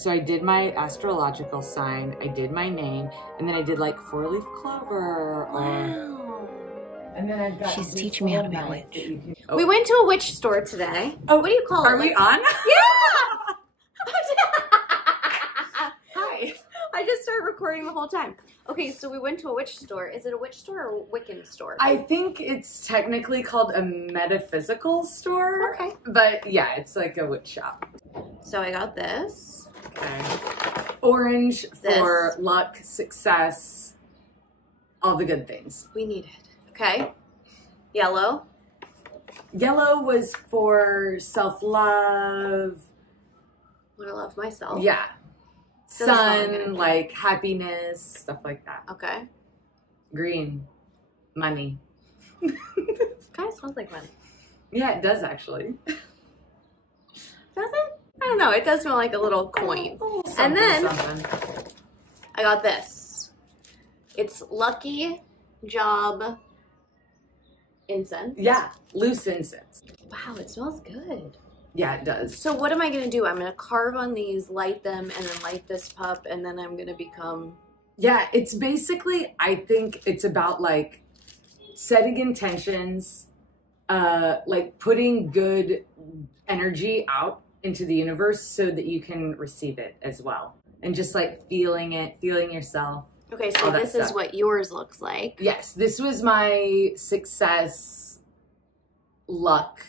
So I did my astrological sign, I did my name, and then I did like 4-leaf clover. Wow. And then I've got. She's teaching me how to be a witch. Oh. We went to a witch store today. Oh, what do you call it? Are we on? Yeah! Hi. I just started recording the whole time. Okay, so we went to a witch store. Is it a witch store or a Wiccan store? I think it's technically called a metaphysical store. Okay. But yeah, it's like a witch shop. So I got this. Okay. Orange for luck, success, all the good things. We need it. Okay. Yellow. Yellow was for self-love. Want to love myself. Yeah. So that's what I'm gonna Sun, do. like happiness, stuff like that. Okay. Green, money. Kind of smells like money. Yeah, it does actually. Does it? I don't know. It does smell like a little coin. Oh, And then something. I got this. It's Lucky Job incense. Yeah, loose incense. Wow, it smells good. Yeah, it does. So what am I going to do? I'm going to carve on these, light them, and then light this pup, and then I'm going to become... Yeah, it's basically, I think it's about like setting intentions, like putting good energy out into the universe so that you can receive it as well. And just like feeling it, feeling yourself. Okay, so this is what yours looks like. Yes, this was my success luck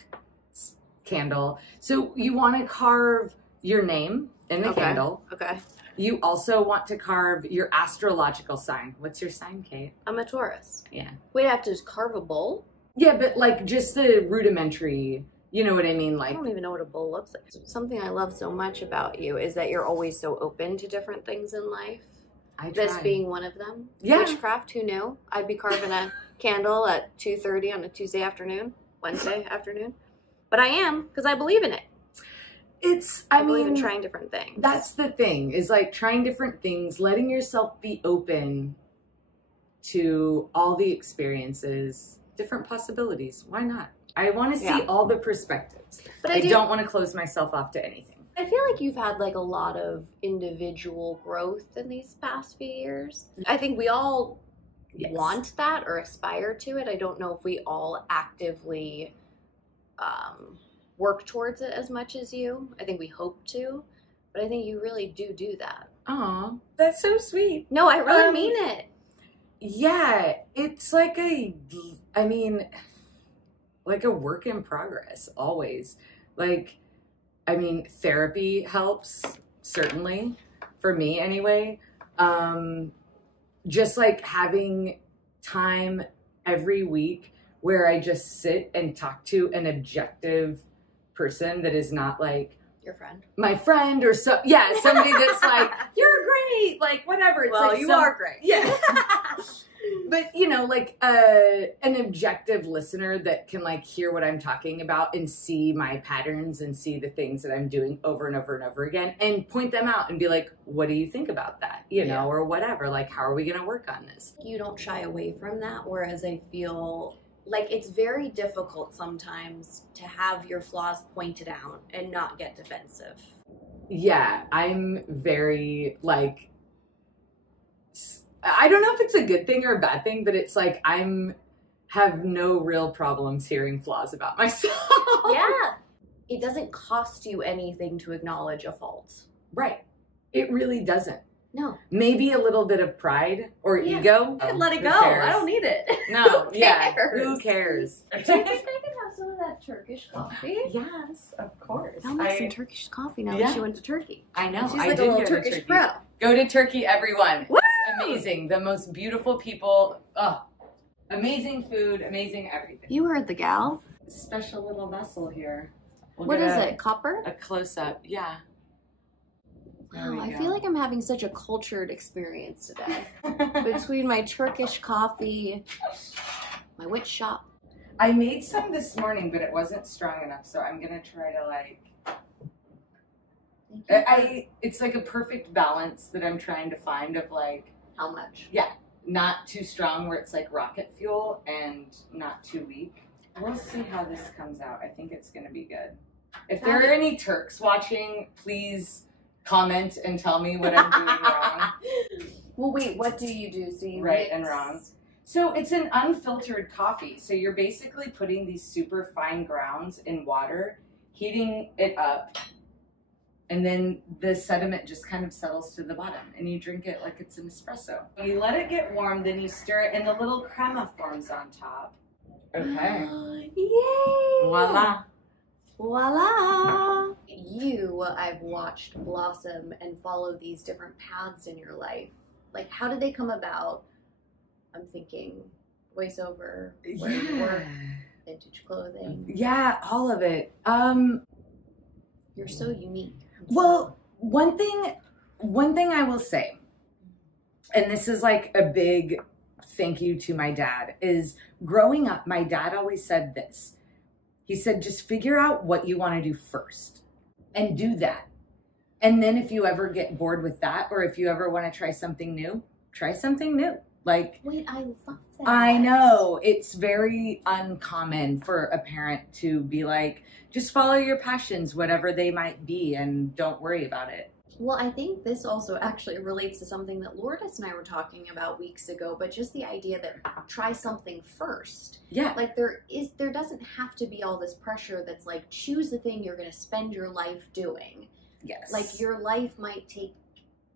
candle. So you want to carve your name in the candle. Okay. You also want to carve your astrological sign. What's your sign, Kate? I'm a Taurus. Yeah. Wait, I have to carve a bowl? Yeah, but like just the rudimentary, you know what I mean? I Like, don't even know what a bowl looks like. Something I love so much about you is that you're always so open to different things in life. This being one of them. Yeah. Witchcraft, who knew? I'd be carving a candle at 2:30 on a Tuesday afternoon, Wednesday afternoon. But I am, because I believe in it. I believe in trying different things. That's the thing, is like trying different things, letting yourself be open to all the experiences, different possibilities. Why not? I want to see all the perspectives. But I don't want to close myself off to anything. I feel like you've had like a lot of individual growth in these past few years. I think we all want that or aspire to it. I don't know if we all actively work towards it as much as you. I think we hope to, but I think you really do that. Aw, that's so sweet. No, I really mean it. Yeah, it's like like a work in progress, always. Like, I mean, therapy helps, certainly, for me anyway. Just like having time every week where I just sit and talk to an objective person that is not like your friend, my friend, or somebody that's like, you're great, like whatever. It's well, like you are great. Yeah. But you know, like an objective listener that can like hear what I'm talking about and see my patterns and see the things that I'm doing over and over and over again and point them out and be like, what do you think about that? You know, or whatever, like, how are we going to work on this? You don't shy away from that. Whereas I feel like it's very difficult sometimes to have your flaws pointed out and not get defensive. Yeah, I'm very like, I don't know if it's a good thing or a bad thing, but it's like have no real problems hearing flaws about myself. Yeah. It doesn't cost you anything to acknowledge a fault. Right. It really doesn't. No. Maybe a little bit of pride or ego. I can let it go. Cares? I don't need it. No. Who Yeah. cares? Who cares? Do you think I can have some of that Turkish coffee? Yes, of course. I'll make some Turkish coffee now that she went to Turkey. I know. She's like a little Turkish pro. Go to Turkey, everyone. Woo! It's amazing. The most beautiful people. Amazing food. Amazing everything. You heard the gal. Special little vessel here. What is it? Copper? A close-up. Yeah. Wow, I feel like I'm having such a cultured experience today. Between my Turkish coffee, my witch shop. I made some this morning, but it wasn't strong enough, so I'm gonna try to like. It's like a perfect balance that I'm trying to find of like how much? Yeah, not too strong where it's like rocket fuel and not too weak. We'll see how this comes out. I think it's gonna be good. If there are any Turks watching, please comment and tell me what I'm doing wrong. Well, wait, what do you do? So you Right mix... and wrong. So it's an unfiltered coffee. So you're basically putting these super fine grounds in water, heating it up, and then the sediment just kind of settles to the bottom, and you drink it like it's an espresso. You let it get warm, then you stir it, and the little crema forms on top. Okay. Yay! Voila. Voila! I've watched blossom and follow these different paths in your life. Like, how did they come about? I'm thinking voiceover, where you work, vintage clothing. Yeah, all of it. You're so unique. Well, one thing I will say, and this is like a big thank you to my dad, is growing up, my dad always said this. He said, just figure out what you want to do first and do that. And then if you ever get bored with that, or if you ever want to try something new, try something new. Like, wait, I love that. I know it's very uncommon for a parent to be like, just follow your passions, whatever they might be, and don't worry about it. Well, I think this also actually relates to something that Lourdes and I were talking about weeks ago, but just the idea that try something first. Yeah. Like there doesn't have to be all this pressure that's like, choose the thing you're going to spend your life doing. Yes. Like your life might take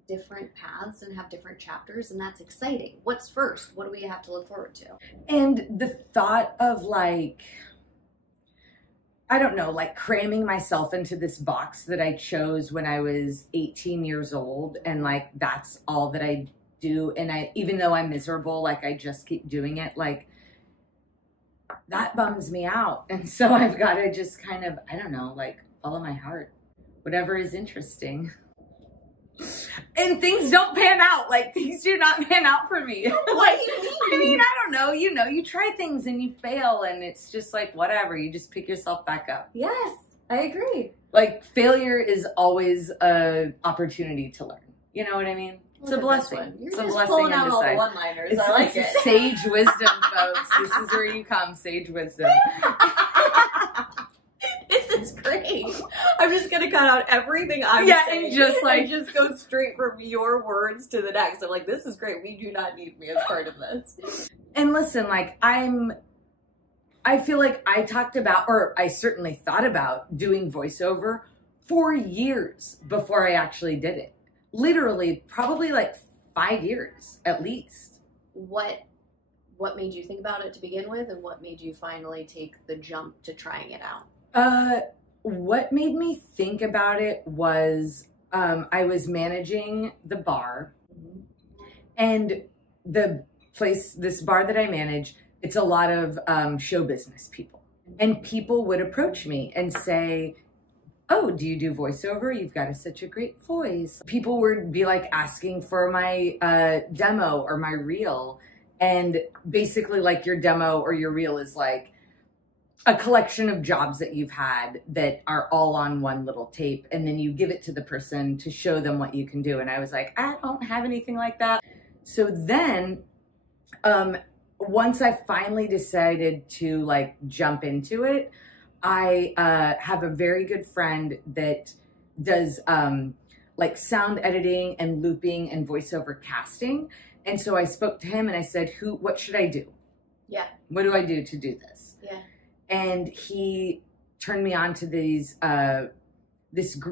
different paths and have different chapters, and that's exciting. What's first? What do we have to look forward to? And the thought of like, I don't know, like cramming myself into this box that I chose when I was 18 years old, and like that's all that I do, and even though I'm miserable, like I just keep doing it, like that bums me out. And so I've got to just kind of, I don't know, like follow my heart, whatever is interesting. And things don't pan out. Like, things do not pan out for me. Like, I mean, I don't know. You try things and you fail, and it's just like, whatever. You just pick yourself back up. Yes, I agree. Like, failure is always an opportunity to learn. You know what I mean? It's a blessing. You're it's just a blessing pulling in out all the disguise. one-liners. I like it. Sage wisdom, folks. This is where you come. Sage wisdom. This is great. I'm just gonna cut out everything I'm saying. And just like just go straight from your words to the next. I'm like, this is great. We do not need me as part of this. And listen, like I feel like I talked about, or I certainly thought about doing voiceover for years before I actually did it. Literally, probably like 5 years at least. What made you think about it to begin with, and what made you finally take the jump to trying it out? What made me think about it was I was managing the bar, and this bar that I manage, it's a lot of show business people, and people would approach me and say, oh, do you do voiceover? You've got such a great voice. People would be like asking for my demo or my reel, and basically like your demo or your reel is like a collection of jobs that you've had that are all on one little tape, and then you give it to the person to show them what you can do. And I was like, I don't have anything like that. So then once I finally decided to like jump into it, I have a very good friend that does like sound editing and looping and voiceover casting. And so I spoke to him and I said, what should I do? Yeah. What do I do to do this? Yeah. And he turned me on to these,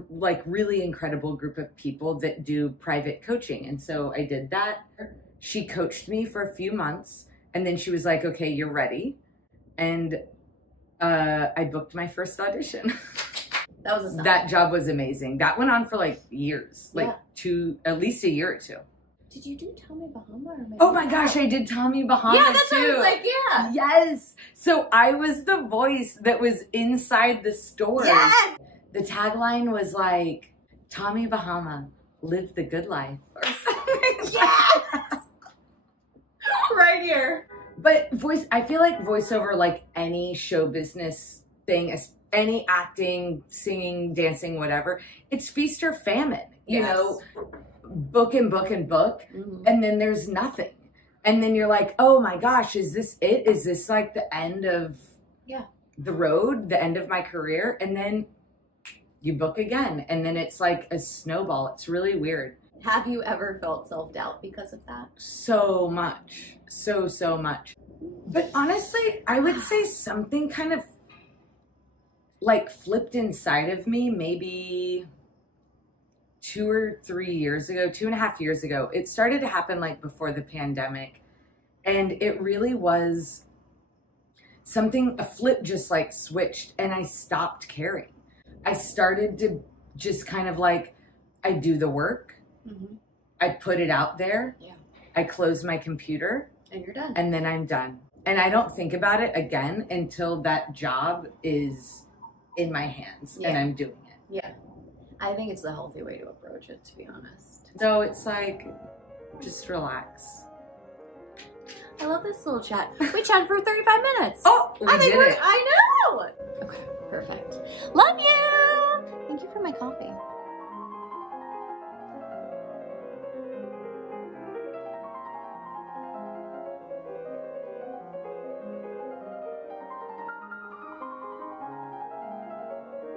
like really incredible group of people that do private coaching. And so I did that. She coached me for a few months, and then she was like, okay, you're ready. And I booked my first audition. That job was amazing. That went on for like years, like at least a year or two. Did you do Tommy Bahama? Or oh my gosh, I did Tommy Bahama yeah, that's too. what I was like, yeah. Yes. So I was the voice that was inside the stores. Yes. The tagline was like, Tommy Bahama, live the good life. Or something. Yes. Right here. But I feel like voiceover, like any show business thing, any acting, singing, dancing, whatever, it's feast or famine, you know? Book and book and book, and then there's nothing, and then you're like, oh my gosh, is this it? Is this like the end of the road, the end of my career? And then you book again. And then it's like a snowball. It's really weird. Have you ever felt self-doubt because of that? So much. So much. But honestly, I would say something kind of like flipped inside of me maybe 2 or 3 years ago, 2.5 years ago. It started to happen like before the pandemic. And it really was something, a flip just like switched and I stopped caring. I started to just kind of like, I do the work. Mm-hmm. I put it out there. Yeah. I close my computer. And you're done. And then I'm done. And I don't think about it again until that job is in my hands and I'm doing it. Yeah. I think it's the healthy way to approach it, to be honest. So it's like, just relax. I love this little chat. We chatted for 35 minutes. Oh, we did it. I know. Okay, perfect. Love you. Thank you for my coffee.